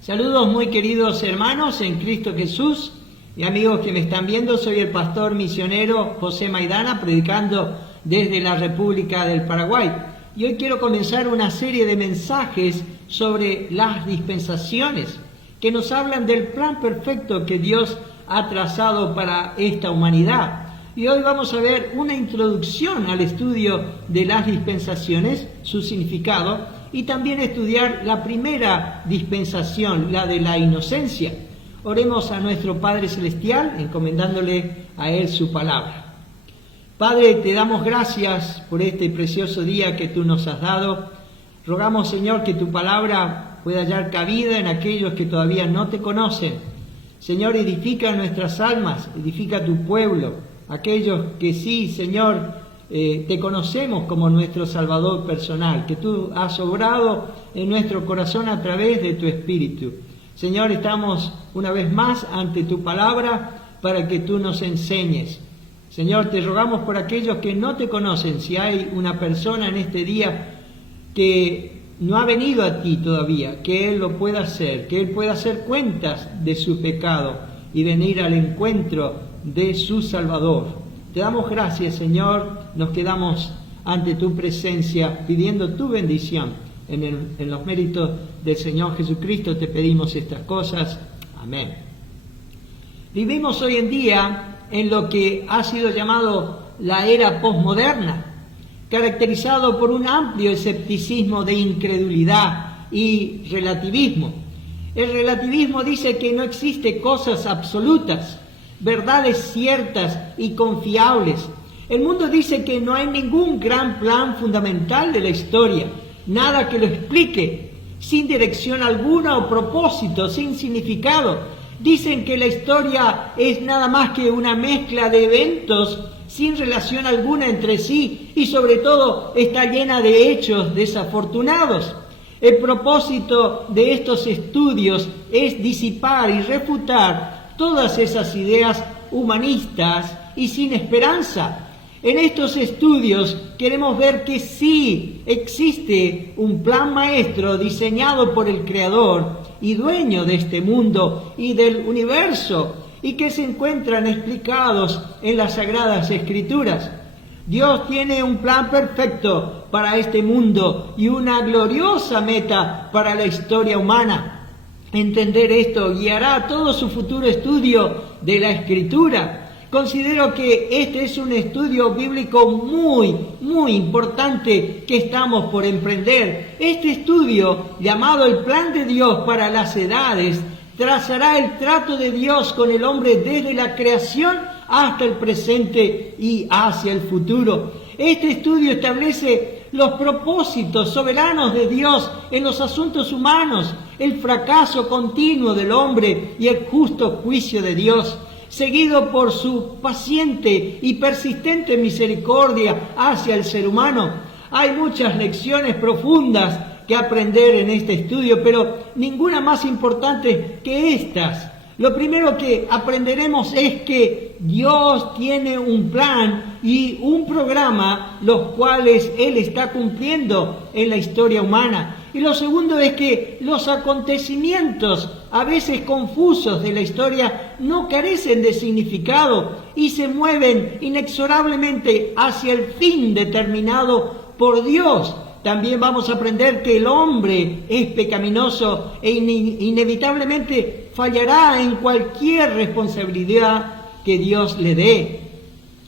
Saludos muy queridos hermanos en Cristo Jesús y amigos que me están viendo. Soy el pastor misionero José Maidana, predicando desde la República del Paraguay. Y hoy quiero comenzar una serie de mensajes sobre las dispensaciones que nos hablan del plan perfecto que Dios ha trazado para esta humanidad. Y hoy vamos a ver una introducción al estudio de las dispensaciones, su significado, y también estudiar la primera dispensación, la de la inocencia. Oremos a nuestro Padre Celestial, encomendándole a Él su palabra. Padre, te damos gracias por este precioso día que tú nos has dado. Rogamos, Señor, que tu palabra pueda hallar cabida en aquellos que todavía no te conocen. Señor, edifica nuestras almas, edifica tu pueblo, aquellos que sí, Señor, te conocemos como nuestro Salvador personal, que tú has obrado en nuestro corazón a través de tu Espíritu. Señor, estamos una vez más ante tu palabra para que tú nos enseñes. Señor, te rogamos por aquellos que no te conocen, si hay una persona en este día que no ha venido a ti todavía, que Él lo pueda hacer, que Él pueda hacer cuentas de su pecado y venir al encuentro de su Salvador. Te damos gracias, Señor, nos quedamos ante tu presencia pidiendo tu bendición. En los méritos del Señor Jesucristo te pedimos estas cosas. Amén. Vivimos hoy en día en lo que ha sido llamado la era posmoderna, caracterizado por un amplio escepticismo de incredulidad y relativismo. El relativismo dice que no existe cosas absolutas, verdades ciertas y confiables. El mundo dice que no hay ningún gran plan fundamental de la historia, nada que lo explique, sin dirección alguna o propósito, sin significado. Dicen que la historia es nada más que una mezcla de eventos sin relación alguna entre sí y sobre todo está llena de hechos desafortunados. El propósito de estos estudios es disipar y refutar todas esas ideas humanistas y sin esperanza. En estos estudios queremos ver que sí existe un plan maestro diseñado por el Creador y dueño de este mundo y del universo y que se encuentran explicados en las Sagradas Escrituras. Dios tiene un plan perfecto para este mundo y una gloriosa meta para la historia humana. Entender esto guiará todo su futuro estudio de la Escritura. Considero que este es un estudio bíblico muy importante que estamos por emprender. Este estudio, llamado el Plan de Dios para las Edades, trazará el trato de Dios con el hombre desde la creación hasta el presente y hacia el futuro. Este estudio establece los propósitos soberanos de Dios en los asuntos humanos, el fracaso continuo del hombre y el justo juicio de Dios, seguido por su paciente y persistente misericordia hacia el ser humano. Hay muchas lecciones profundas que aprender en este estudio, pero ninguna más importante que estas. Lo primero que aprenderemos es que Dios tiene un plan y un programa, los cuales Él está cumpliendo en la historia humana. Y lo segundo es que los acontecimientos, a veces confusos de la historia, no carecen de significado y se mueven inexorablemente hacia el fin determinado por Dios. También vamos a aprender que el hombre es pecaminoso e inevitablemente fallará en cualquier responsabilidad que Dios le dé.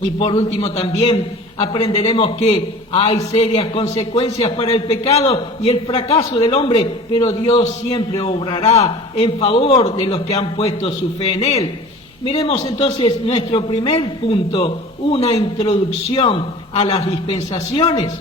Y por último también aprenderemos que hay serias consecuencias para el pecado y el fracaso del hombre, pero Dios siempre obrará en favor de los que han puesto su fe en Él. Miremos entonces nuestro primer punto, una introducción a las dispensaciones.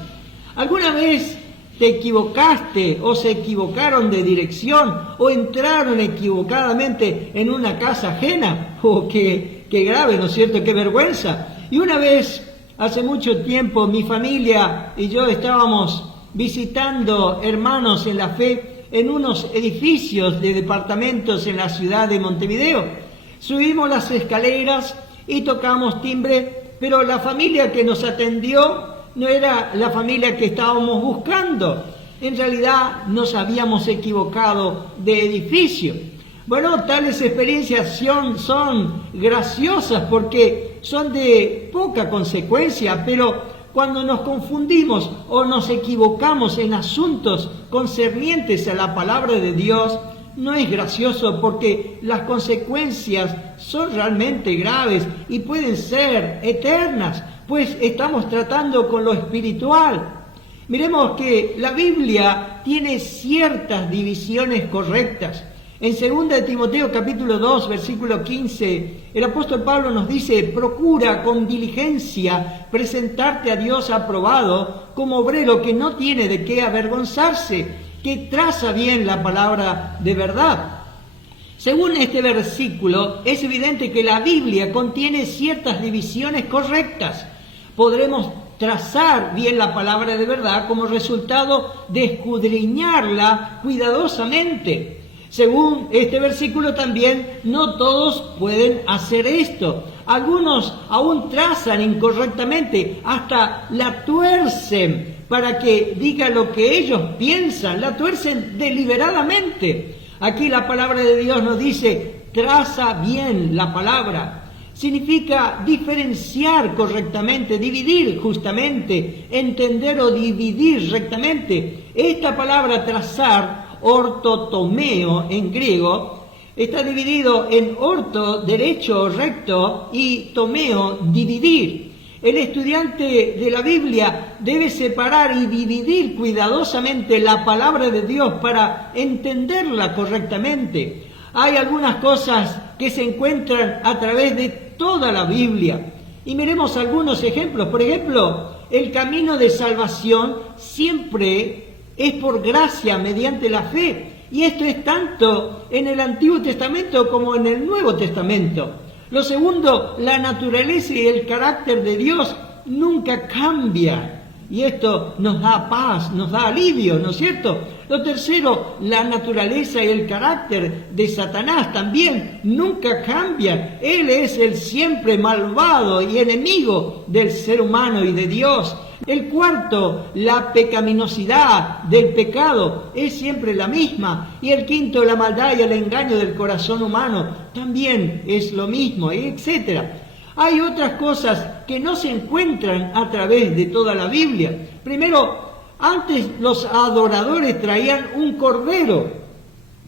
¿Alguna vez te equivocaste o se equivocaron de dirección o entraron equivocadamente en una casa ajena? ¡Oh, qué grave, ¿no es cierto? ¡Qué vergüenza! Y una vez, hace mucho tiempo, mi familia y yo estábamos visitando hermanos en la fe en unos edificios de departamentos en la ciudad de Montevideo. Subimos las escaleras y tocamos timbre, pero la familia que nos atendió no era la familia que estábamos buscando. En realidad nos habíamos equivocado de edificio. Bueno, tales experiencias son graciosas porque son de poca consecuencia, pero cuando nos confundimos o nos equivocamos en asuntos concernientes a la palabra de Dios, no es gracioso porque las consecuencias son realmente graves y pueden ser eternas, pues estamos tratando con lo espiritual. Miremos que la Biblia tiene ciertas divisiones correctas. En 2 Timoteo capítulo 2, versículo 15, el apóstol Pablo nos dice: procura con diligencia presentarte a Dios aprobado como obrero que no tiene de qué avergonzarse, que traza bien la palabra de verdad. Según este versículo, es evidente que la Biblia contiene ciertas divisiones correctas. Podremos trazar bien la palabra de verdad como resultado de escudriñarla cuidadosamente. Según este versículo también, no todos pueden hacer esto. Algunos aún trazan incorrectamente, hasta la tuercen para que diga lo que ellos piensan, la tuercen deliberadamente. Aquí la palabra de Dios nos dice: traza bien la palabra. Significa diferenciar correctamente, dividir justamente, entender o dividir rectamente. Esta palabra trazar, ortotomeo en griego, está dividido en orto, derecho, recto, y tomeo, dividir. El estudiante de la Biblia debe separar y dividir cuidadosamente la palabra de Dios para entenderla correctamente. Hay algunas cosas que se encuentran a través de toda la Biblia. Y miremos algunos ejemplos. Por ejemplo, el camino de salvación siempre es por gracia mediante la fe. Y esto es tanto en el Antiguo Testamento como en el Nuevo Testamento. Lo segundo, la naturaleza y el carácter de Dios nunca cambian. Y esto nos da paz, nos da alivio, ¿no es cierto? Lo tercero, la naturaleza y el carácter de Satanás también nunca cambian. Él es el siempre malvado y enemigo del ser humano y de Dios. El cuarto, la pecaminosidad del pecado es siempre la misma. Y el quinto, la maldad y el engaño del corazón humano también es lo mismo, etc. Hay otras cosas que no se encuentran a través de toda la Biblia. Primero, antes los adoradores traían un cordero,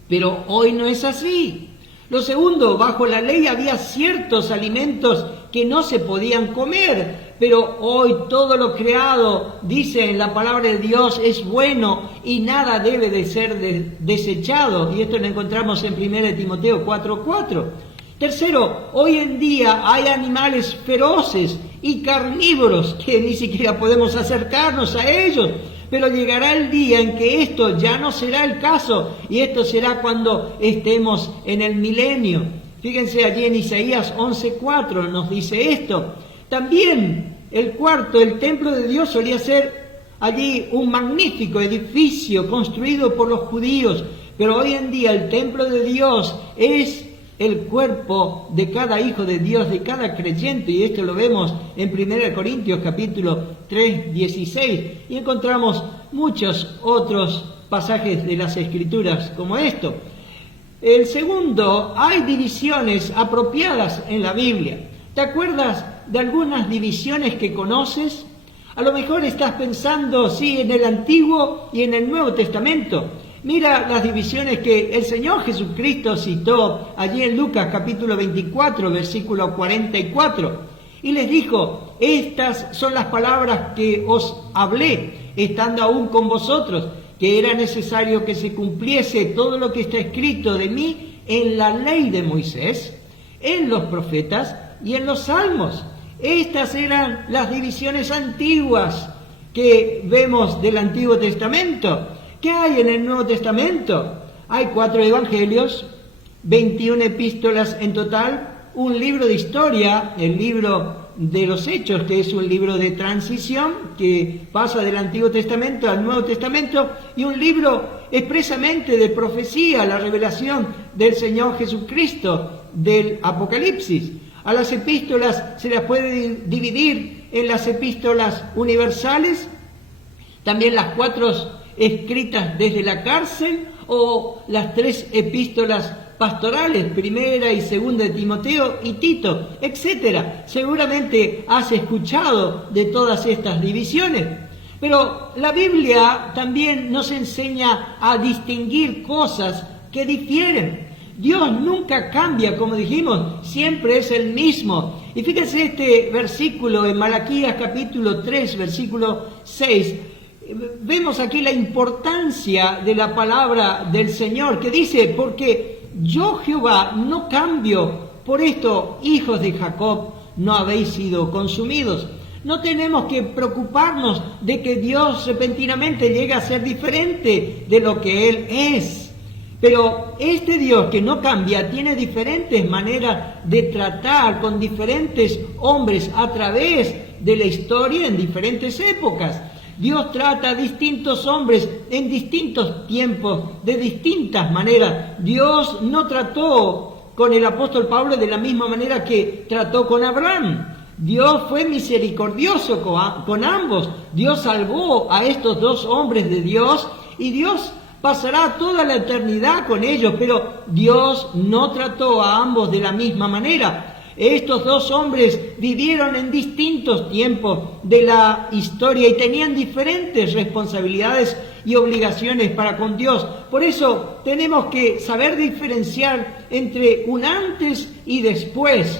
pero hoy no es así. Lo segundo, bajo la ley había ciertos alimentos que no se podían comer, pero hoy todo lo creado, dice en la palabra de Dios, es bueno y nada debe de ser desechado. Y esto lo encontramos en 1 Timoteo 4:4. Tercero, hoy en día hay animales feroces y carnívoros que ni siquiera podemos acercarnos a ellos. Pero llegará el día en que esto ya no será el caso, y esto será cuando estemos en el milenio. Fíjense allí en Isaías 11:4 nos dice esto. También el cuarto, el templo de Dios solía ser allí un magnífico edificio construido por los judíos, pero hoy en día el templo de Dios es el cuerpo de cada hijo de Dios, de cada creyente, y esto lo vemos en 1 Corintios capítulo 3:16, y encontramos muchos otros pasajes de las Escrituras como esto. El segundo, hay divisiones apropiadas en la Biblia. ¿Te acuerdas de algunas divisiones que conoces? A lo mejor estás pensando, sí, en el Antiguo y en el Nuevo Testamento. Mira las divisiones que el Señor Jesucristo citó allí en Lucas capítulo 24, versículo 44. Y les dijo: estas son las palabras que os hablé, estando aún con vosotros, que era necesario que se cumpliese todo lo que está escrito de mí en la ley de Moisés, en los profetas y en los salmos. Estas eran las divisiones antiguas que vemos del Antiguo Testamento. ¿Qué hay en el Nuevo Testamento? Hay 4 evangelios, 21 epístolas en total, un libro de historia, el libro de los Hechos, que es un libro de transición que pasa del Antiguo Testamento al Nuevo Testamento, y un libro expresamente de profecía, la revelación del Señor Jesucristo, del Apocalipsis. A las epístolas se las puede dividir en las epístolas universales, también las 4 escritas desde la cárcel o las 3 epístolas pastorales, primera y segunda de Timoteo y Tito, etcétera. Seguramente has escuchado de todas estas divisiones. Pero la Biblia también nos enseña a distinguir cosas que difieren. Dios nunca cambia, como dijimos, siempre es el mismo. Y fíjense este versículo en Malaquías capítulo 3, versículo 6. Vemos aquí la importancia de la palabra del Señor, que dice, porque yo Jehová no cambio, por esto, hijos de Jacob, no habéis sido consumidos. No tenemos que preocuparnos de que Dios repentinamente llegue a ser diferente de lo que Él es. Pero este Dios que no cambia tiene diferentes maneras de tratar con diferentes hombres a través de la historia en diferentes épocas. Dios trata a distintos hombres en distintos tiempos, de distintas maneras. Dios no trató con el apóstol Pablo de la misma manera que trató con Abraham. Dios fue misericordioso con ambos. Dios salvó a estos 2 hombres de Dios y Dios pasará toda la eternidad con ellos, pero Dios no trató a ambos de la misma manera. Estos 2 hombres vivieron en distintos tiempos de la historia y tenían diferentes responsabilidades y obligaciones para con Dios. Por eso tenemos que saber diferenciar entre un antes y después.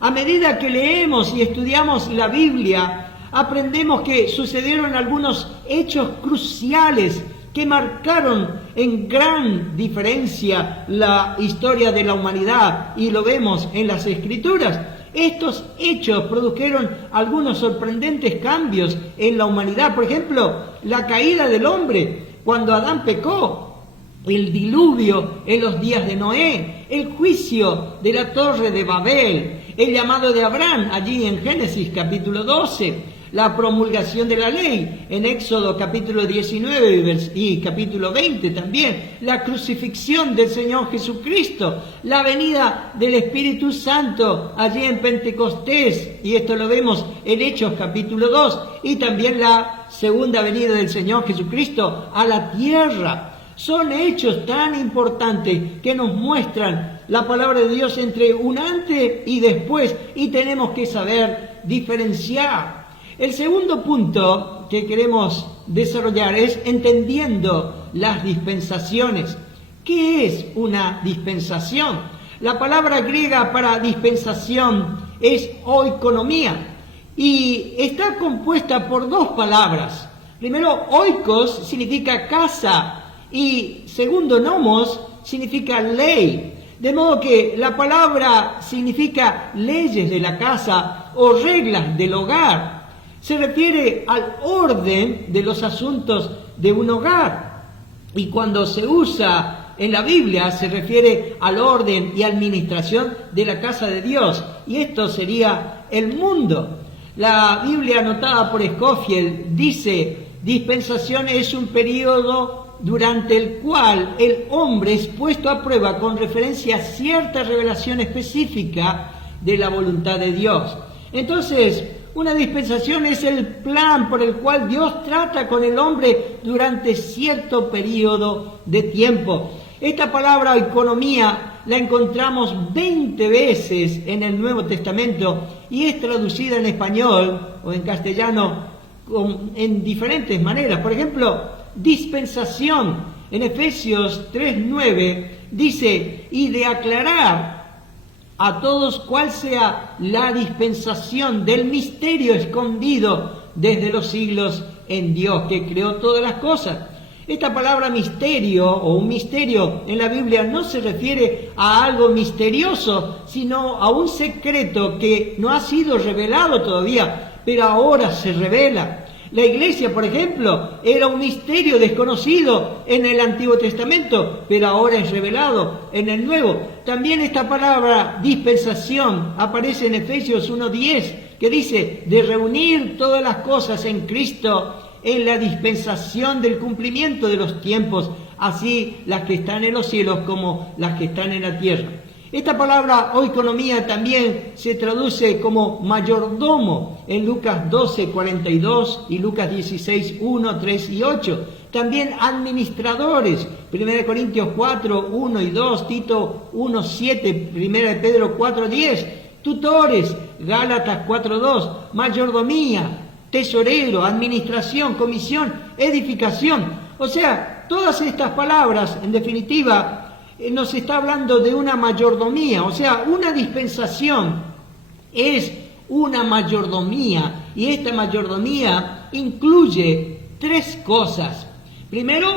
A medida que leemos y estudiamos la Biblia, aprendemos que sucedieron algunos hechos cruciales que marcaron en gran diferencia la historia de la humanidad, y lo vemos en las Escrituras. Estos hechos produjeron algunos sorprendentes cambios en la humanidad. Por ejemplo, la caída del hombre cuando Adán pecó, el diluvio en los días de Noé, el juicio de la torre de Babel, el llamado de Abraham allí en Génesis capítulo 12, la promulgación de la ley en Éxodo capítulo 19 y capítulo 20 también, la crucifixión del Señor Jesucristo, la venida del Espíritu Santo allí en Pentecostés, y esto lo vemos en Hechos capítulo 2, y también la segunda venida del Señor Jesucristo a la tierra. Son hechos tan importantes que nos muestran la palabra de Dios entre un antes y después, y tenemos que saber diferenciar. El segundo punto que queremos desarrollar es entendiendo las dispensaciones. ¿Qué es una dispensación? La palabra griega para dispensación es oikonomía y está compuesta por 2 palabras. Primero, oikos significa casa y segundo, nomos significa ley. De modo que la palabra significa leyes de la casa o reglas del hogar. Se refiere al orden de los asuntos de un hogar. Y cuando se usa en la Biblia se refiere al orden y administración de la casa de Dios. Y esto sería el mundo. La Biblia anotada por Scofield dice: dispensación es un periodo durante el cual el hombre es puesto a prueba con referencia a cierta revelación específica de la voluntad de Dios. Entonces, una dispensación es el plan por el cual Dios trata con el hombre durante cierto periodo de tiempo. Esta palabra economía la encontramos 20 veces en el Nuevo Testamento y es traducida en español o en castellano en diferentes maneras. Por ejemplo, dispensación en Efesios 3:9 dice: y de aclarar a todos cuál sea la dispensación del misterio escondido desde los siglos en Dios, que creó todas las cosas. Esta palabra misterio o un misterio en la Biblia no se refiere a algo misterioso, sino a un secreto que no ha sido revelado todavía, pero ahora se revela. La iglesia, por ejemplo, era un misterio desconocido en el Antiguo Testamento, pero ahora es revelado en el Nuevo. También esta palabra dispensación aparece en Efesios 1:10, que dice: de reunir todas las cosas en Cristo en la dispensación del cumplimiento de los tiempos, así las que están en los cielos como las que están en la tierra. Esta palabra oikonomía también se traduce como mayordomo en Lucas 12:42 y Lucas 16:1, 3 y 8, también administradores, 1 Corintios 4, 1 y 2, Tito 1, 7, 1 Pedro 4, 10, tutores, Gálatas 4, 2, mayordomía, tesorero, administración, comisión, edificación. O sea, todas estas palabras, en definitiva, nos está hablando de una mayordomía, o sea, una dispensación es una mayordomía, y esta mayordomía incluye tres cosas. Primero,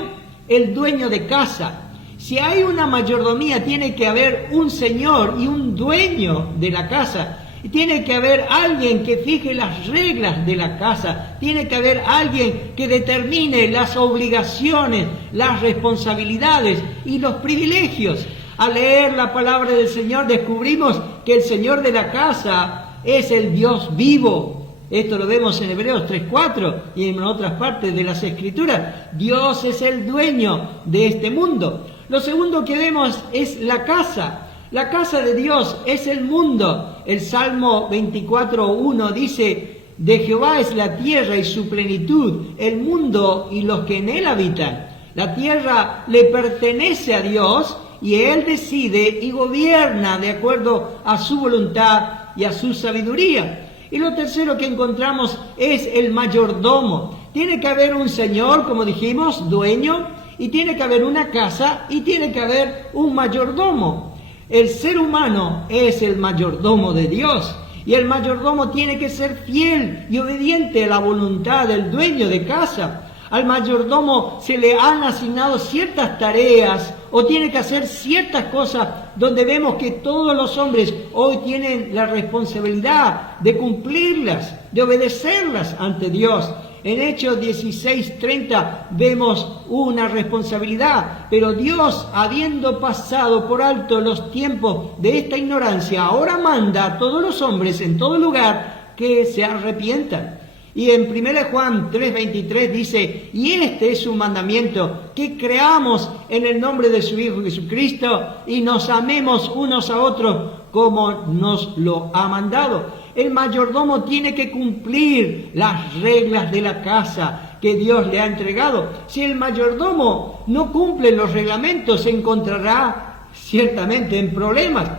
el dueño de casa. Si hay una mayordomía, tiene que haber un señor y un dueño de la casa. Tiene que haber alguien que fije las reglas de la casa. Tiene que haber alguien que determine las obligaciones, las responsabilidades y los privilegios. Al leer la palabra del Señor descubrimos que el Señor de la casa es el Dios vivo. Esto lo vemos en Hebreos 3:4 y en otras partes de las Escrituras. Dios es el dueño de este mundo. Lo segundo que vemos es la casa. La casa de Dios es el mundo. El Salmo 24:1 dice: de Jehová es la tierra y su plenitud, el mundo y los que en él habitan. La tierra le pertenece a Dios y Él decide y gobierna de acuerdo a su voluntad y a su sabiduría. Y lo tercero que encontramos es el mayordomo. Tiene que haber un señor, como dijimos, dueño, y tiene que haber una casa y tiene que haber un mayordomo. El ser humano es el mayordomo de Dios y el mayordomo tiene que ser fiel y obediente a la voluntad del dueño de casa. Al mayordomo se le han asignado ciertas tareas o tiene que hacer ciertas cosas donde vemos que todos los hombres hoy tienen la responsabilidad de cumplirlas, de obedecerlas ante Dios. En Hechos 16:30 vemos una responsabilidad, pero Dios, habiendo pasado por alto los tiempos de esta ignorancia, ahora manda a todos los hombres en todo lugar que se arrepientan. Y en 1 Juan 3:23 dice: y este es su mandamiento, que creamos en el nombre de su Hijo Jesucristo y nos amemos unos a otros como nos lo ha mandado. El mayordomo tiene que cumplir las reglas de la casa que Dios le ha entregado. Si el mayordomo no cumple los reglamentos, se encontrará ciertamente en problemas.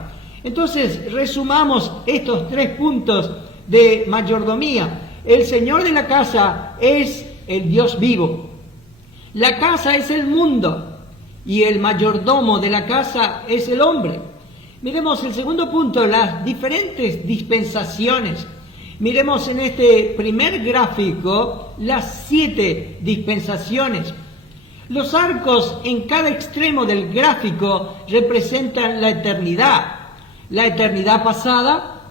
Entonces, resumamos estos 3 puntos de mayordomía. El Señor de la casa es el Dios vivo. La casa es el mundo y el mayordomo de la casa es el hombre. Miremos el segundo punto, las diferentes dispensaciones. Miremos en este primer gráfico las 7 dispensaciones. Los arcos en cada extremo del gráfico representan la eternidad pasada,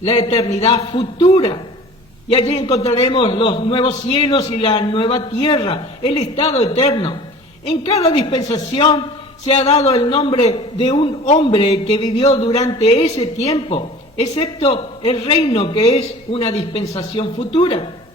la eternidad futura. Y allí encontraremos los nuevos cielos y la nueva tierra, el estado eterno. En cada dispensación se ha dado el nombre de un hombre que vivió durante ese tiempo, excepto el reino, que es una dispensación futura.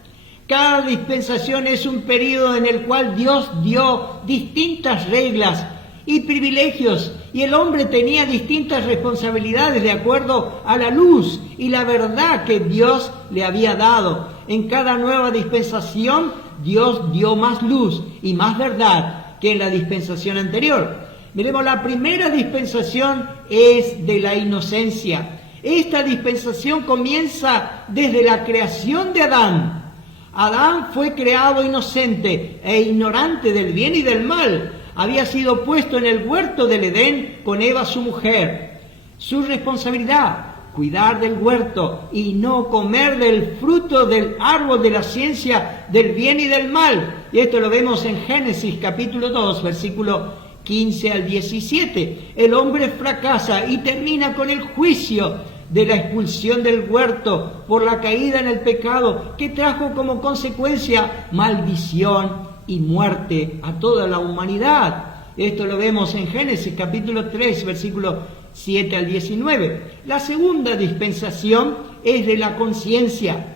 Cada dispensación es un periodo en el cual Dios dio distintas reglas y privilegios, y el hombre tenía distintas responsabilidades de acuerdo a la luz y la verdad que Dios le había dado. En cada nueva dispensación, Dios dio más luz y más verdad que en la dispensación anterior. Miremos, la primera dispensación es de la inocencia. Esta dispensación comienza desde la creación de Adán. Adán fue creado inocente e ignorante del bien y del mal. Había sido puesto en el huerto del Edén con Eva, su mujer. Su responsabilidad: cuidar del huerto y no comer del fruto del árbol de la ciencia del bien y del mal. Y esto lo vemos en Génesis capítulo 2, versículo 15 al 17. El hombre fracasa y termina con el juicio de la expulsión del huerto por la caída en el pecado, que trajo como consecuencia maldición y muerte a toda la humanidad. Esto lo vemos en Génesis capítulo 3, versículo 7 al 19. La segunda dispensación es de la conciencia.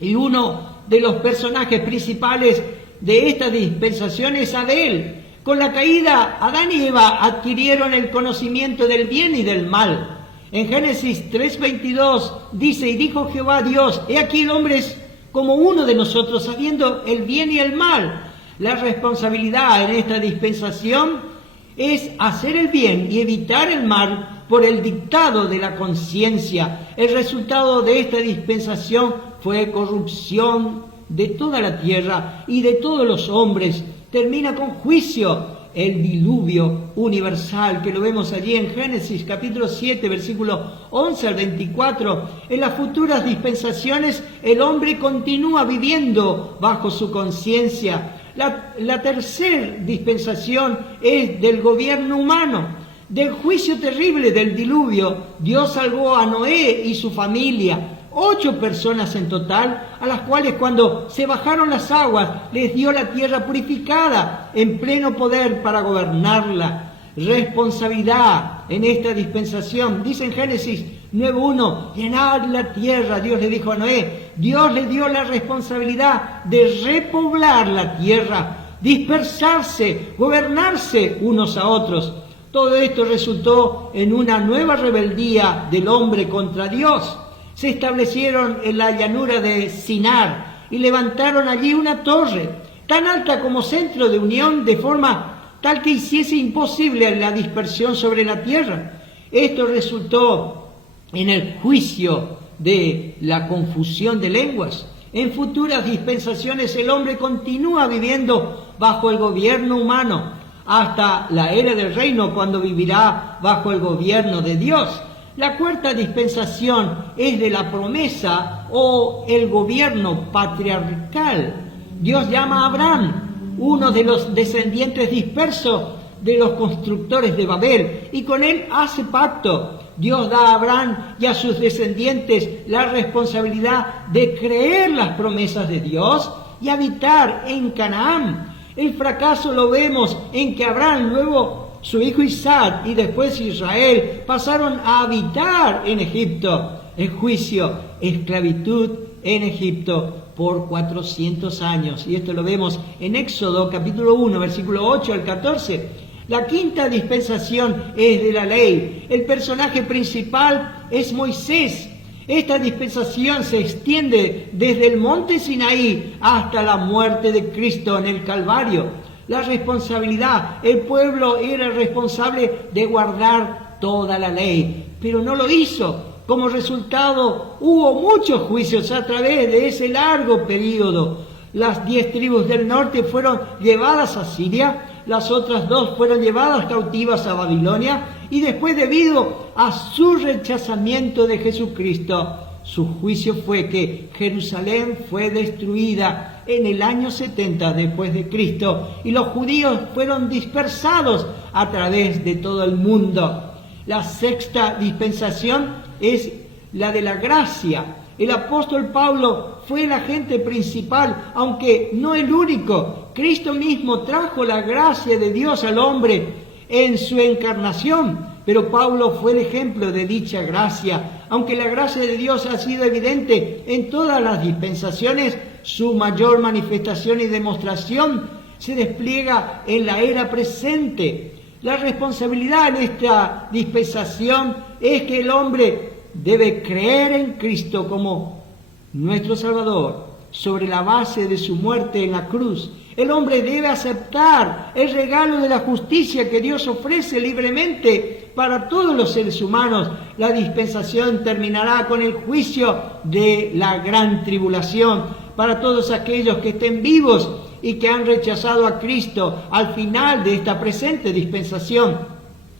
Y uno de los personajes principales de esta dispensación es Abel. Con la caída, Adán y Eva adquirieron el conocimiento del bien y del mal. En Génesis 3:22 dice: y dijo Jehová Dios: he aquí el hombre es como uno de nosotros, sabiendo el bien y el mal. La responsabilidad en esta dispensación es hacer el bien y evitar el mal por el dictado de la conciencia. El resultado de esta dispensación fue corrupción de toda la tierra y de todos los hombres. Termina con juicio, el diluvio universal, que lo vemos allí en Génesis capítulo 7, versículos 11 al 24. En las futuras dispensaciones el hombre continúa viviendo bajo su conciencia. La tercera dispensación es del gobierno humano. Del juicio terrible del diluvio, Dios salvó a Noé y su familia, 8 personas en total, a las cuales cuando se bajaron las aguas les dio la tierra purificada en pleno poder para gobernarla. Responsabilidad en esta dispensación. Dice en Génesis 9:1, llenad la tierra, Dios le dijo a Noé. Dios le dio la responsabilidad de repoblar la tierra, dispersarse, gobernarse unos a otros. Todo esto resultó en una nueva rebeldía del hombre contra Dios. Se establecieron en la llanura de Sinar y levantaron allí una torre tan alta como centro de unión, de forma tal que hiciese imposible la dispersión sobre la tierra. Esto resultó en el juicio de la confusión de lenguas. En futuras dispensaciones el hombre continúa viviendo bajo el gobierno humano hasta la era del reino, cuando vivirá bajo el gobierno de Dios. La cuarta dispensación es de la promesa o el gobierno patriarcal. Dios llama a Abraham, uno de los descendientes dispersos de los constructores de Babel, y con él hace pacto. Dios da a Abraham y a sus descendientes la responsabilidad de creer las promesas de Dios y habitar en Canaán. El fracaso lo vemos en que Abraham, luego su hijo Isaac y después Israel pasaron a habitar en Egipto. El juicio, esclavitud en Egipto por 400 años. Y esto lo vemos en Éxodo capítulo 1, versículo 8 al 14. La quinta dispensación es de la ley. El personaje principal es Moisés. Esta dispensación se extiende desde el monte Sinaí hasta la muerte de Cristo en el Calvario. La responsabilidad, el pueblo era responsable de guardar toda la ley, pero no lo hizo. Como resultado, hubo muchos juicios a través de ese largo periodo. Las 10 tribus del norte fueron llevadas a Siria, las otras 2 fueron llevadas cautivas a Babilonia, y después, debido a su rechazamiento de Jesucristo, su juicio fue que Jerusalén fue destruida en el año 70 después de Cristo, y los judíos fueron dispersados a través de todo el mundo. La sexta dispensación es la de la gracia. El apóstol Pablo fue el agente principal, aunque no el único. Cristo mismo trajo la gracia de Dios al hombre en su encarnación, pero Pablo fue el ejemplo de dicha gracia. Aunque la gracia de Dios ha sido evidente en todas las dispensaciones, su mayor manifestación y demostración se despliega en la era presente. La responsabilidad en esta dispensación es que el hombre debe creer en Cristo como nuestro Salvador, sobre la base de su muerte en la cruz. El hombre debe aceptar el regalo de la justicia que Dios ofrece libremente para todos los seres humanos. La dispensación terminará con el juicio de la gran tribulación para todos aquellos que estén vivos y que han rechazado a Cristo al final de esta presente dispensación.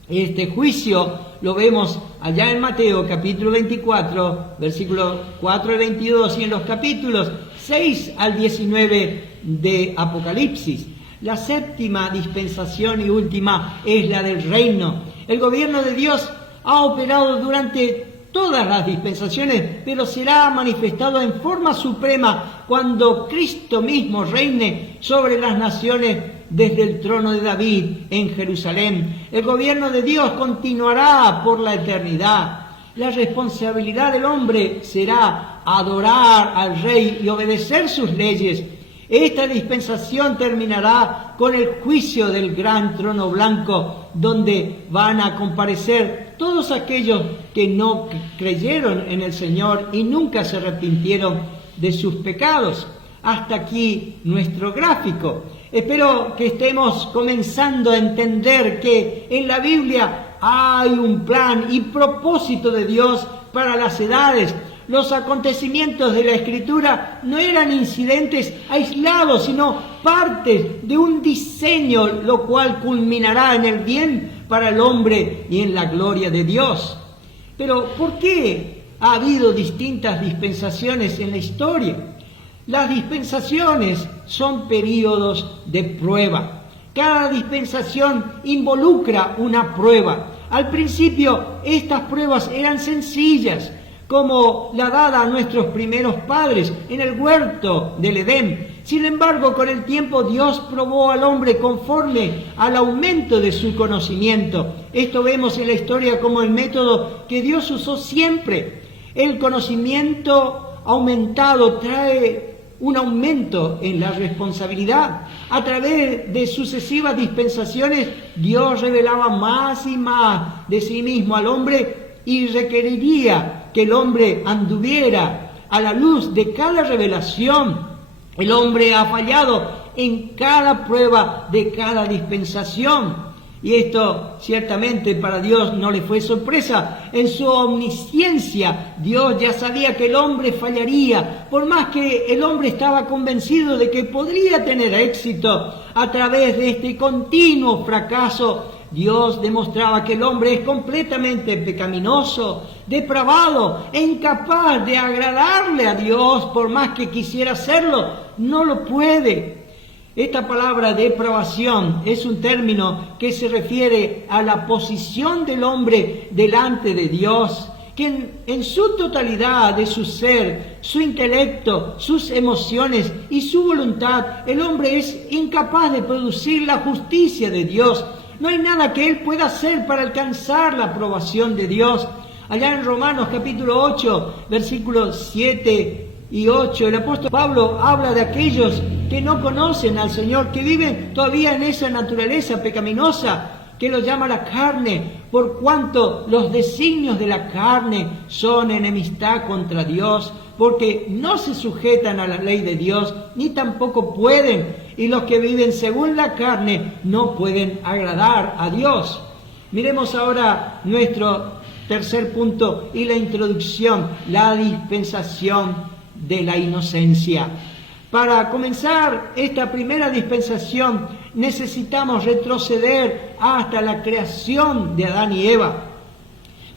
Este juicio lo vemos allá en Mateo capítulo 24, versículos 4 al 22, y en los capítulos 6 al 19 de Apocalipsis. La séptima dispensación y última es la del reino. El gobierno de Dios ha operado durante todas las dispensaciones, pero será manifestado en forma suprema cuando Cristo mismo reine sobre las naciones desde el trono de David en Jerusalén. El gobierno de Dios continuará por la eternidad. La responsabilidad del hombre será adorar al Rey y obedecer sus leyes. Esta dispensación terminará con el juicio del gran trono blanco, donde van a comparecer todos aquellos que no creyeron en el Señor y nunca se arrepintieron de sus pecados. Hasta aquí nuestro gráfico. Espero que estemos comenzando a entender que en la Biblia hay un plan y propósito de Dios para las edades. Los acontecimientos de la Escritura no eran incidentes aislados, sino partes de un diseño, lo cual culminará en el bien para el hombre y en la gloria de Dios. Pero, ¿por qué ha habido distintas dispensaciones en la historia? Las dispensaciones son períodos de prueba. Cada dispensación involucra una prueba. Al principio, estas pruebas eran sencillas, como la dada a nuestros primeros padres en el huerto del Edén. Sin embargo, con el tiempo Dios probó al hombre conforme al aumento de su conocimiento. Esto vemos en la historia como el método que Dios usó siempre. El conocimiento aumentado trae un aumento en la responsabilidad. A través de sucesivas dispensaciones, Dios revelaba más y más de sí mismo al hombre y requeriría que el hombre anduviera a la luz de cada revelación. El hombre ha fallado en cada prueba de cada dispensación. Y esto ciertamente para Dios no le fue sorpresa. En su omnisciencia, Dios ya sabía que el hombre fallaría, por más que el hombre estaba convencido de que podría tener éxito. A través de este continuo fracaso, Dios demostraba que el hombre es completamente pecaminoso, depravado e incapaz de agradarle a Dios, por más que quisiera hacerlo, no lo puede. Esta palabra depravación es un término que se refiere a la posición del hombre delante de Dios, que en su totalidad de su ser, su intelecto, sus emociones y su voluntad, el hombre es incapaz de producir la justicia de Dios. No hay nada que él pueda hacer para alcanzar la aprobación de Dios. Allá en Romanos capítulo 8, versículos 7 y 8, el apóstol Pablo habla de aquellos que no conocen al Señor, que viven todavía en esa naturaleza pecaminosa que lo llama la carne, por cuanto los designios de la carne son enemistad contra Dios, porque no se sujetan a la ley de Dios, ni tampoco pueden, y los que viven según la carne no pueden agradar a Dios. Miremos ahora nuestro tercer punto y la introducción, la dispensación de la inocencia. Para comenzar esta primera dispensación necesitamos retroceder hasta la creación de Adán y Eva.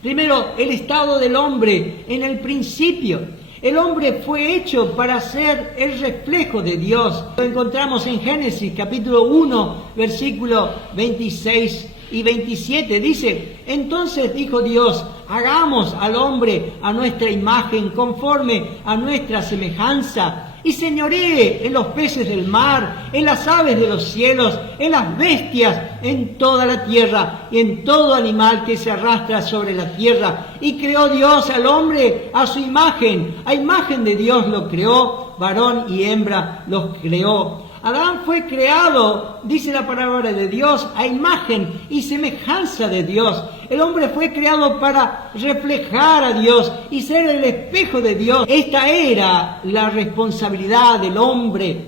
Primero, el estado del hombre en el principio. El hombre fue hecho para ser el reflejo de Dios. Lo encontramos en Génesis capítulo 1, versículo 26 y 27. Dice: entonces dijo Dios, hagamos al hombre a nuestra imagen, conforme a nuestra semejanza, y señoree en los peces del mar, en las aves de los cielos, en las bestias, en toda la tierra, y en todo animal que se arrastra sobre la tierra. Y creó Dios al hombre a su imagen, a imagen de Dios lo creó, varón y hembra los creó. Adán fue creado, dice la palabra de Dios, a imagen y semejanza de Dios. El hombre fue creado para reflejar a Dios y ser el espejo de Dios. Esta era la responsabilidad del hombre.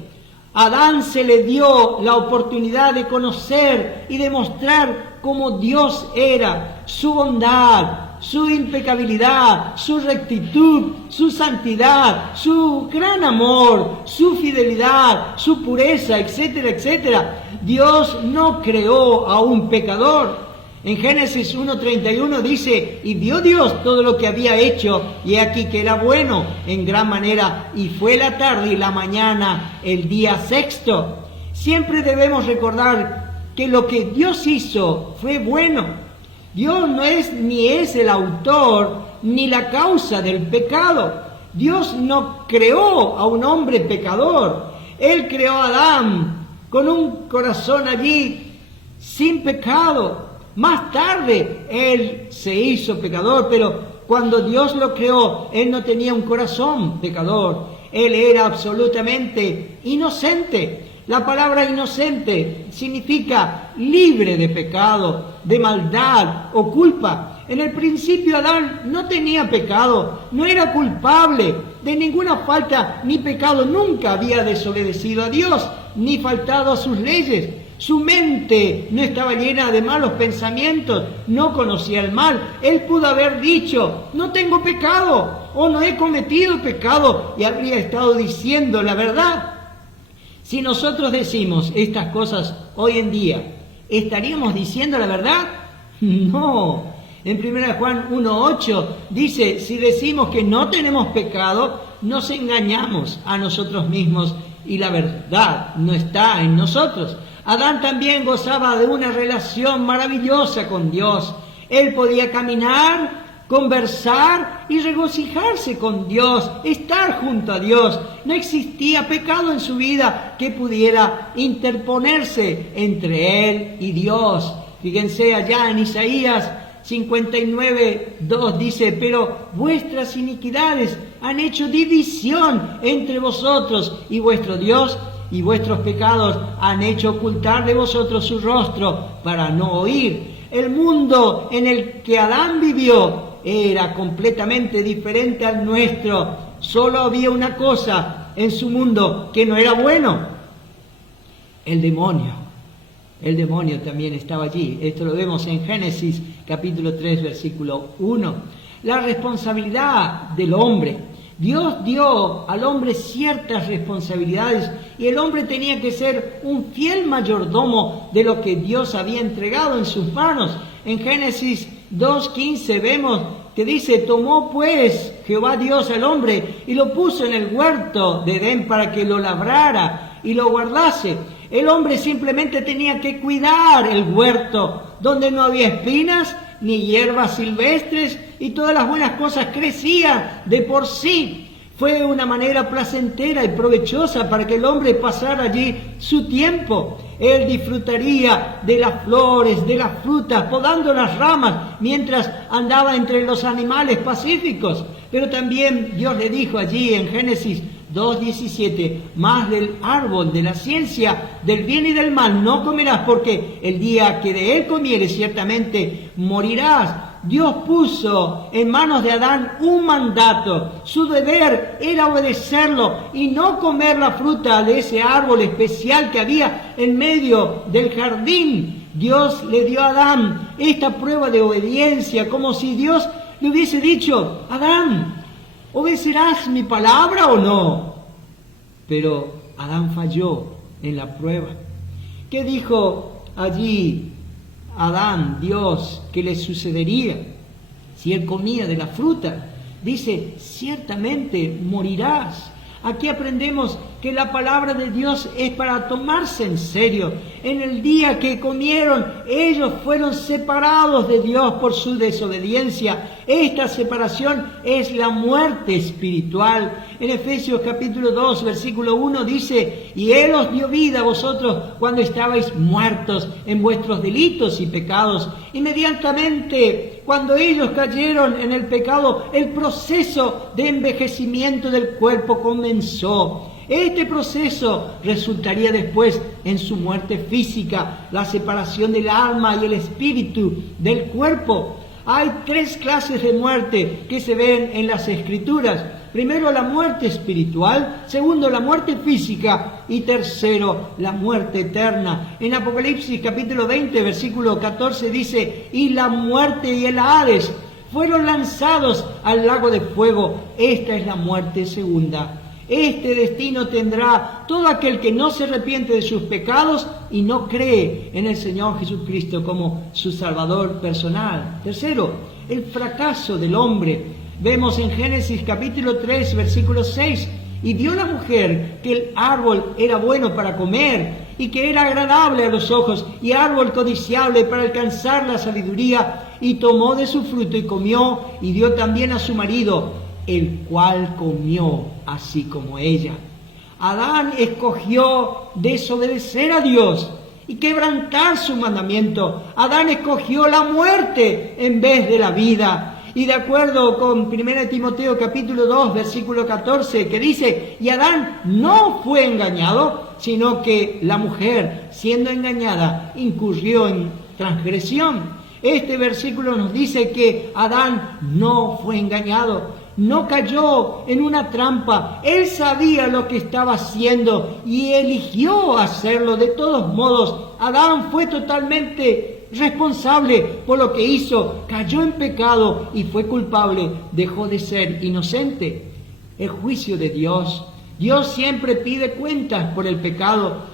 A Adán se le dio la oportunidad de conocer y demostrar cómo Dios era, su bondad, su impecabilidad, su rectitud, su santidad, su gran amor, su fidelidad, su pureza, etcétera, etcétera. Dios no creó a un pecador. En Génesis 1:31 dice: y vio Dios todo lo que había hecho, y aquí que era bueno en gran manera, y fue la tarde y la mañana el día sexto. Siempre debemos recordar que lo que Dios hizo fue bueno. Dios no es ni es el autor ni la causa del pecado. Dios no creó a un hombre pecador. Él creó a Adán con un corazón allí sin pecado. Más tarde él se hizo pecador, pero cuando Dios lo creó, él no tenía un corazón pecador. Él era absolutamente inocente. La palabra inocente significa libre de pecado, de maldad o culpa. En el principio Adán no tenía pecado, no era culpable de ninguna falta ni pecado, nunca había desobedecido a Dios. ni faltado a sus leyes. Su mente no estaba llena de malos pensamientos, no conocía el mal. Él pudo haber dicho, no tengo pecado, o no he cometido pecado, y habría estado diciendo la verdad. Si nosotros decimos estas cosas hoy en día, ¿estaríamos diciendo la verdad? No. En 1 Juan 1:8 dice, si decimos que no tenemos pecado, nos engañamos a nosotros mismos y la verdad no está en nosotros. Adán también gozaba de una relación maravillosa con Dios. Él podía caminar, conversar y regocijarse con Dios, estar junto a Dios. No existía pecado en su vida que pudiera interponerse entre él y Dios. Fíjense allá en Isaías 59:2 dice, pero vuestras iniquidades han hecho división entre vosotros y vuestro Dios, y vuestros pecados han hecho ocultar de vosotros su rostro para no oír. El mundo en el que Adán vivió era completamente diferente al nuestro. Solo había una cosa en su mundo que no era bueno: el demonio. El demonio también estaba allí. Esto lo vemos en Génesis capítulo 3, versículo 1. La responsabilidad del hombre. Dios dio al hombre ciertas responsabilidades y el hombre tenía que ser un fiel mayordomo de lo que Dios había entregado en sus manos. En Génesis 2:15 vemos que dice, tomó pues Jehová Dios al hombre y lo puso en el huerto de Edén para que lo labrara y lo guardase. El hombre simplemente tenía que cuidar el huerto, donde no había espinas ni hierbas silvestres y todas las buenas cosas crecían de por sí. Fue una manera placentera y provechosa para que el hombre pasara allí su tiempo. Él disfrutaría de las flores, de las frutas, podando las ramas, mientras andaba entre los animales pacíficos. Pero también Dios le dijo allí en Génesis 2:17, más del árbol de la ciencia del bien y del mal no comerás, porque el día que de él comieres ciertamente morirás. Dios puso en manos de Adán un mandato. Su deber era obedecerlo y no comer la fruta de ese árbol especial que había en medio del jardín. Dios le dio a Adán esta prueba de obediencia, como si Dios le hubiese dicho, Adán, ¿obedecerás mi palabra o no? Pero Adán falló en la prueba. ¿Qué dijo allí Adán, Dios, que le sucedería si él comía de la fruta? Dice, ciertamente morirás. Aquí aprendemos que la palabra de Dios es para tomarse en serio. En el día que comieron, ellos fueron separados de Dios por su desobediencia. Esta separación es la muerte espiritual. En Efesios capítulo 2, versículo 1 dice, y Él os dio vida a vosotros cuando estabais muertos en vuestros delitos y pecados. Inmediatamente, cuando ellos cayeron en el pecado, el proceso de envejecimiento del cuerpo comenzó. Este proceso resultaría después en su muerte física, la separación del alma y el espíritu del cuerpo. Hay 3 clases de muerte que se ven en las Escrituras. Primero, la muerte espiritual. Segundo, la muerte física. Y tercero, la muerte eterna. En Apocalipsis capítulo 20, versículo 14 dice, y la muerte y el Hades fueron lanzados al lago de fuego. Esta es la muerte segunda. Este destino tendrá todo aquel que no se arrepiente de sus pecados y no cree en el Señor Jesucristo como su Salvador personal. Tercero, el fracaso del hombre. Vemos en Génesis capítulo 3, versículo 6, y vio la mujer que el árbol era bueno para comer y que era agradable a los ojos y árbol codiciable para alcanzar la sabiduría, y tomó de su fruto y comió y dio también a su marido, el cual comió así como ella. Adán escogió desobedecer a Dios y quebrantar su mandamiento. Adán escogió la muerte en vez de la vida. Y de acuerdo con 1 Timoteo capítulo 2, versículo 14, que dice, y Adán no fue engañado, sino que la mujer, siendo engañada, incurrió en transgresión. Este versículo nos dice que Adán no fue engañado. no cayó en una trampa. Él sabía lo que estaba haciendo y eligió hacerlo. De todos modos, Adán fue totalmente responsable por lo que hizo. Cayó en pecado y fue culpable. Dejó de ser inocente. El juicio de Dios. Dios siempre pide cuentas por el pecado.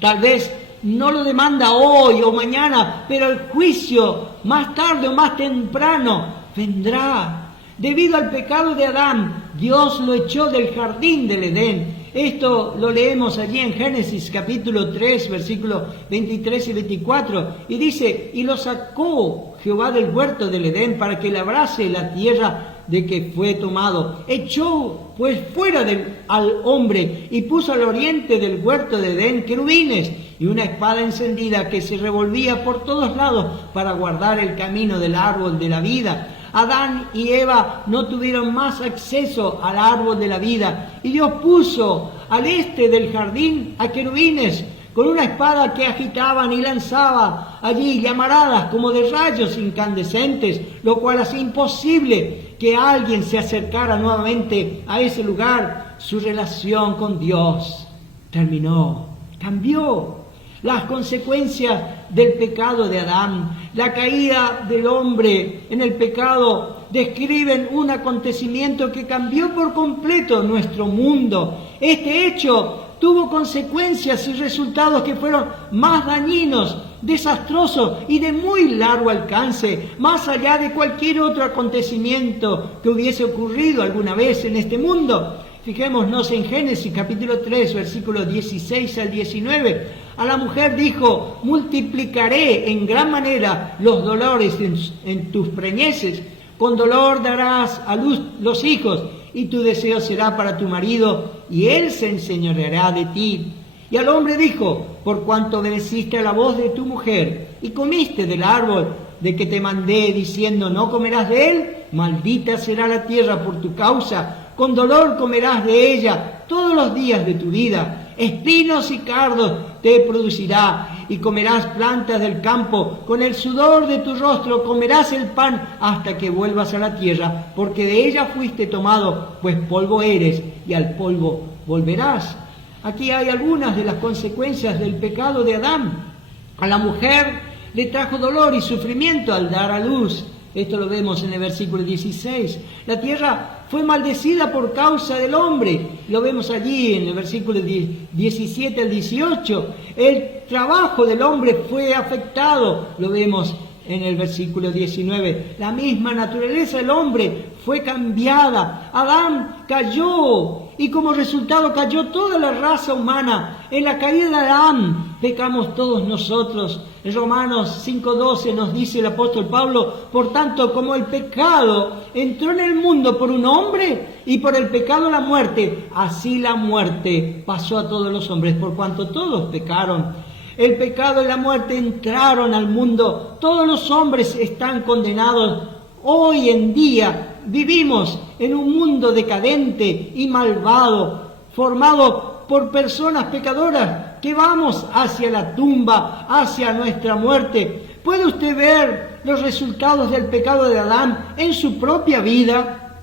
Tal vez no lo demanda hoy o mañana, pero el juicio más tarde o más temprano vendrá. Debido al pecado de Adán, Dios lo echó del jardín del Edén. Esto lo leemos allí en Génesis capítulo 3, versículos 23 y 24. Y dice, y lo sacó Jehová del huerto del Edén para que labrase la tierra de que fue tomado. Echó pues fuera al hombre y puso al oriente del huerto de Edén querubines y una espada encendida que se revolvía por todos lados para guardar el camino del árbol de la vida. Adán y Eva no tuvieron más acceso al árbol de la vida y Dios puso al este del jardín a querubines con una espada que agitaban y lanzaba allí llamaradas como de rayos incandescentes, lo cual hacía imposible que alguien se acercara nuevamente a ese lugar. Su relación con Dios terminó, cambió. Las consecuencias del pecado de Adán, la caída del hombre en el pecado, describen un acontecimiento que cambió por completo nuestro mundo. Este hecho tuvo consecuencias y resultados que fueron más dañinos, desastrosos y de muy largo alcance, más allá de cualquier otro acontecimiento que hubiese ocurrido alguna vez en este mundo. Fijémonos en Génesis capítulo 3, versículos 16 al 19. A la mujer dijo, multiplicaré en gran manera los dolores en tus preñeces. Con dolor darás a luz los hijos, y tu deseo será para tu marido, y él se enseñoreará de ti. Y al hombre dijo, por cuanto obedeciste a la voz de tu mujer, y comiste del árbol de que te mandé, diciendo, no comerás de él, maldita será la tierra por tu causa. Con dolor comerás de ella todos los días de tu vida. Espinos y cardos te producirá, y comerás plantas del campo. Con el sudor de tu rostro comerás el pan hasta que vuelvas a la tierra, porque de ella fuiste tomado, pues polvo eres, y al polvo volverás. Aquí hay algunas de las consecuencias del pecado de Adán. A la mujer le trajo dolor y sufrimiento al dar a luz. Esto lo vemos en el versículo 16. La tierra fue maldecida por causa del hombre. Lo vemos allí en el versículo 17 al 18. El trabajo del hombre fue afectado. Lo vemos en el versículo 19. La misma naturaleza del hombre fue cambiada. Adán cayó y como resultado cayó toda la raza humana. En la caída de Adán pecamos todos nosotros. En Romanos 5:12 nos dice el apóstol Pablo, por tanto, como el pecado entró en el mundo por un hombre y por el pecado la muerte, así la muerte pasó a todos los hombres, por cuanto todos pecaron. El pecado y la muerte entraron al mundo. Todos los hombres están condenados. Hoy en día vivimos en un mundo decadente y malvado, formado por personas pecadoras que vamos hacia la tumba, hacia nuestra muerte. ¿Puede usted ver los resultados del pecado de Adán en su propia vida?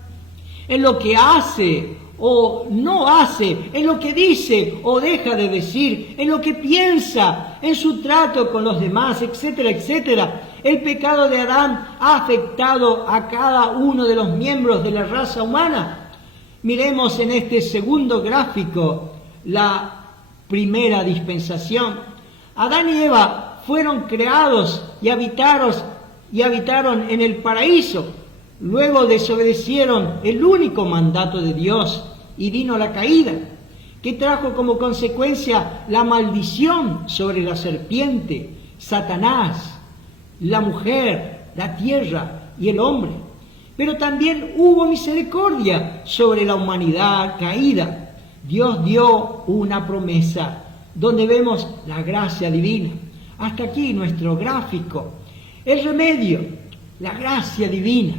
En lo que hace o no hace, en lo que dice o deja de decir, en lo que piensa, en su trato con los demás, etcétera, etcétera. El pecado de Adán ha afectado a cada uno de los miembros de la raza humana. Miremos en este segundo gráfico la primera dispensación. Adán y Eva fueron creados y habitaron en el paraíso. Luego desobedecieron el único mandato de Dios y vino la caída, que trajo como consecuencia la maldición sobre la serpiente, Satanás, la mujer, la tierra y el hombre. Pero también hubo misericordia sobre la humanidad caída. Dios dio una promesa donde vemos la gracia divina. Hasta aquí nuestro gráfico. El remedio, la gracia divina.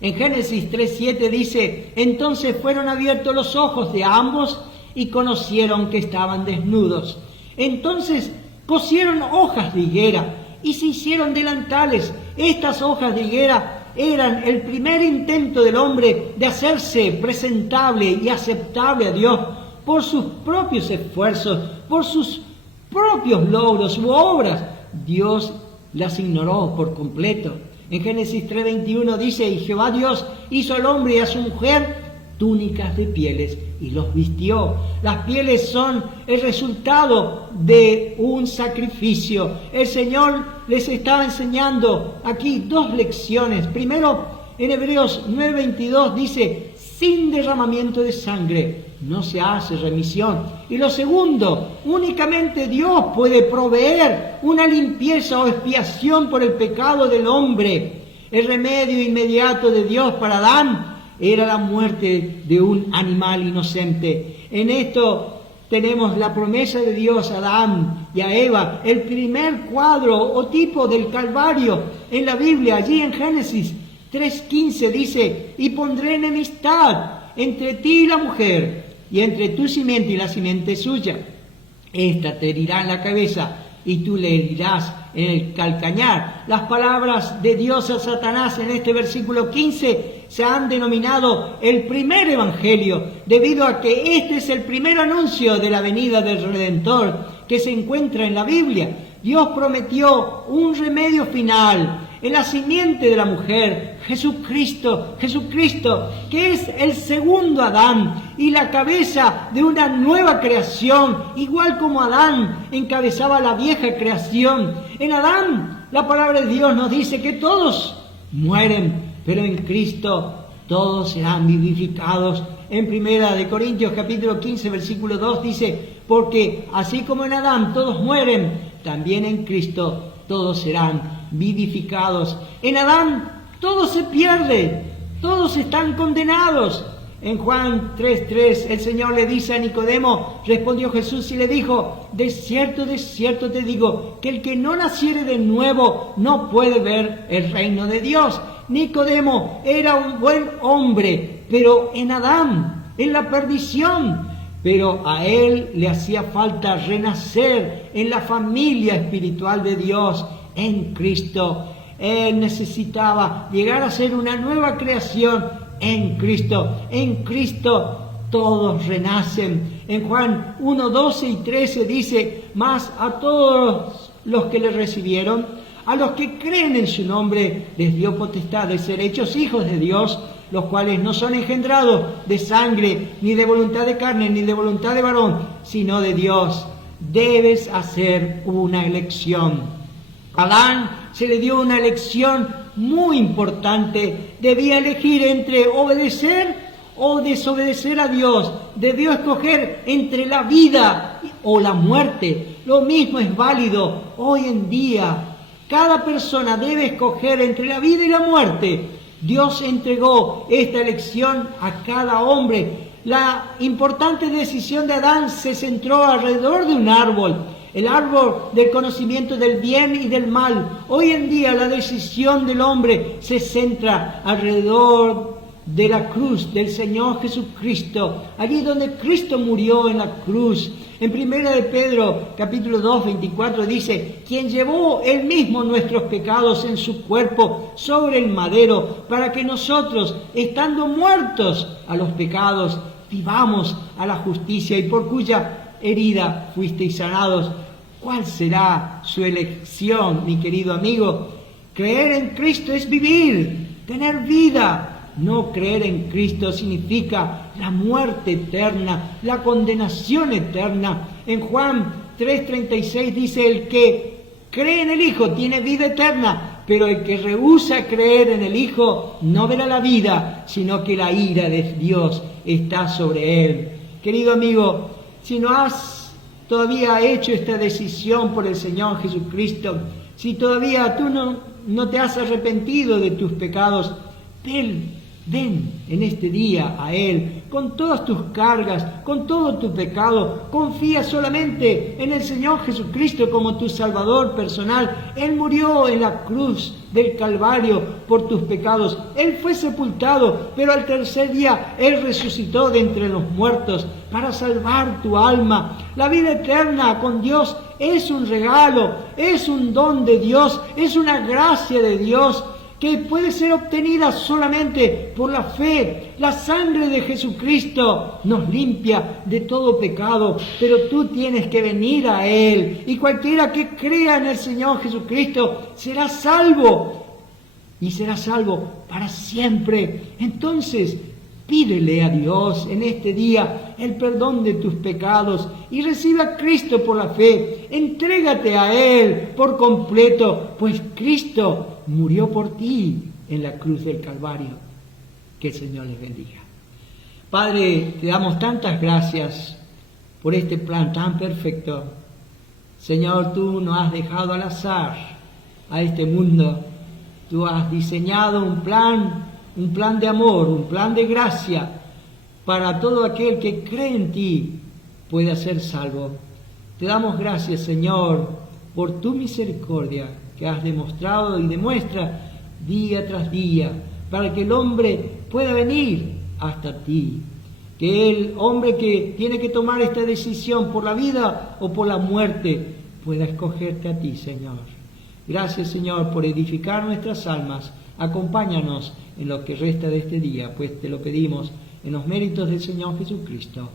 En Génesis 3:7 dice, entonces fueron abiertos los ojos de ambos y conocieron que estaban desnudos. Entonces cosieron hojas de higuera y se hicieron delantales. Estas hojas de higuera eran el primer intento del hombre de hacerse presentable y aceptable a Dios por sus propios esfuerzos, por sus propios logros u obras. Dios las ignoró por completo. En Génesis 3:21 dice: y Jehová Dios hizo al hombre y a su mujer túnicas de pieles y los vistió. Las pieles son el resultado de un sacrificio. El Señor les estaba enseñando aquí dos lecciones. Primero, en Hebreos 9:22 dice: sin derramamiento de sangre no se hace remisión. Y lo segundo, únicamente Dios puede proveer una limpieza o expiación por el pecado del hombre. El remedio inmediato de Dios para Adán era la muerte de un animal inocente. En esto tenemos la promesa de Dios a Adán y a Eva, el primer cuadro o tipo del Calvario en la Biblia. Allí en Génesis 3:15 dice: y pondré enemistad entre ti y la mujer, y entre tu simiente y la simiente suya. Esta te herirá en la cabeza, y tú le herirás en el calcañar. Las palabras de Dios a Satanás en este versículo 15 se han denominado el primer evangelio, debido a que este es el primer anuncio de la venida del Redentor que se encuentra en la Biblia. Dios prometió un remedio final en la simiente de la mujer, Jesucristo, que es el segundo Adán y la cabeza de una nueva creación, igual como Adán encabezaba la vieja creación. En Adán, la palabra de Dios nos dice que todos mueren, pero en Cristo todos serán vivificados. En 1 Corintios capítulo 15, versículo 2 dice: porque así como en Adán todos mueren, también en Cristo todos serán vivificados. En Adán todo se pierde, todos están condenados. En Juan 3:3 el Señor le dice a Nicodemo, respondió Jesús y le dijo: de cierto te digo, que el que no naciere de nuevo no puede ver el reino de Dios. Nicodemo era un buen hombre, pero en Adán, en la perdición. Pero a él le hacía falta renacer en la familia espiritual de Dios, en Cristo. Él necesitaba llegar a ser una nueva creación en Cristo. En Cristo todos renacen. En Juan 1:12 y 13 dice: mas a todos los que le recibieron, a los que creen en su nombre, les dio potestad de ser hechos hijos de Dios, los cuales no son engendrados de sangre, ni de voluntad de carne, ni de voluntad de varón, sino de Dios. Debes hacer una elección. A Adán se le dio una elección muy importante. Debía elegir entre obedecer o desobedecer a Dios. Debió escoger entre la vida o la muerte. Lo mismo es válido hoy en día. Cada persona debe escoger entre la vida y la muerte. Dios entregó esta elección a cada hombre. La importante decisión de Adán se centró alrededor de un árbol, el árbol del conocimiento del bien y del mal. Hoy en día la decisión del hombre se centra alrededor de la cruz del Señor Jesucristo, allí donde Cristo murió en la cruz. En 1 de Pedro, capítulo 2, 24, dice: quien llevó él mismo nuestros pecados en su cuerpo sobre el madero, para que nosotros, estando muertos a los pecados, vivamos a la justicia, y por cuya herida fuisteis sanados. ¿Cuál será su elección, mi querido amigo? Creer en Cristo es vivir, tener vida. No creer en Cristo significa la muerte eterna, la condenación eterna. En Juan 3:36 dice: el que cree en el Hijo tiene vida eterna, pero el que rehúsa creer en el Hijo no verá la vida, sino que la ira de Dios está sobre él. Querido amigo, si no has todavía hecho esta decisión por el Señor Jesucristo, si todavía tú no te has arrepentido de tus pecados, ven en este día a Él, con todas tus cargas, con todo tu pecado. Confía solamente en el Señor Jesucristo como tu Salvador personal. Él murió en la cruz del Calvario por tus pecados. Él fue sepultado, pero al tercer día Él resucitó de entre los muertos para salvar tu alma. La vida eterna con Dios es un regalo, es un don de Dios, es una gracia de Dios. que puede ser obtenida solamente por la fe. La sangre de Jesucristo nos limpia de todo pecado, pero tú tienes que venir a Él. Y cualquiera que crea en el Señor Jesucristo será salvo. Y será salvo para siempre. Entonces, pídele a Dios en este día el perdón de tus pecados y recibe a Cristo por la fe. Entrégate a Él por completo, pues Cristo murió por ti en la cruz del Calvario. Que el Señor les bendiga. Padre, te damos tantas gracias por este plan tan perfecto. Señor, tú no has dejado al azar a este mundo. Tú has diseñado un plan de amor, un plan de gracia para todo aquel que cree en ti pueda ser salvo. Te damos gracias, Señor, por tu misericordia que has demostrado y demuestra día tras día para que el hombre pueda venir hasta ti. Que el hombre que tiene que tomar esta decisión por la vida o por la muerte pueda escogerte a ti, Señor. Gracias, Señor, por edificar nuestras almas. Acompáñanos en lo que resta de este día, pues te lo pedimos en los méritos del Señor Jesucristo.